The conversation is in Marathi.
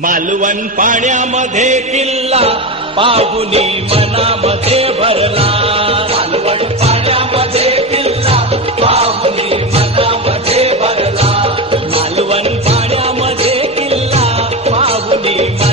मालवण पाण्यामध्ये किल्ला पाहुनी मनामध्ये भरला। मालवण पाण्यामध्ये किल्ला पाहुनी मनामध्ये भरला। मालवण पाण्यामध्ये किल्ला पाहुनी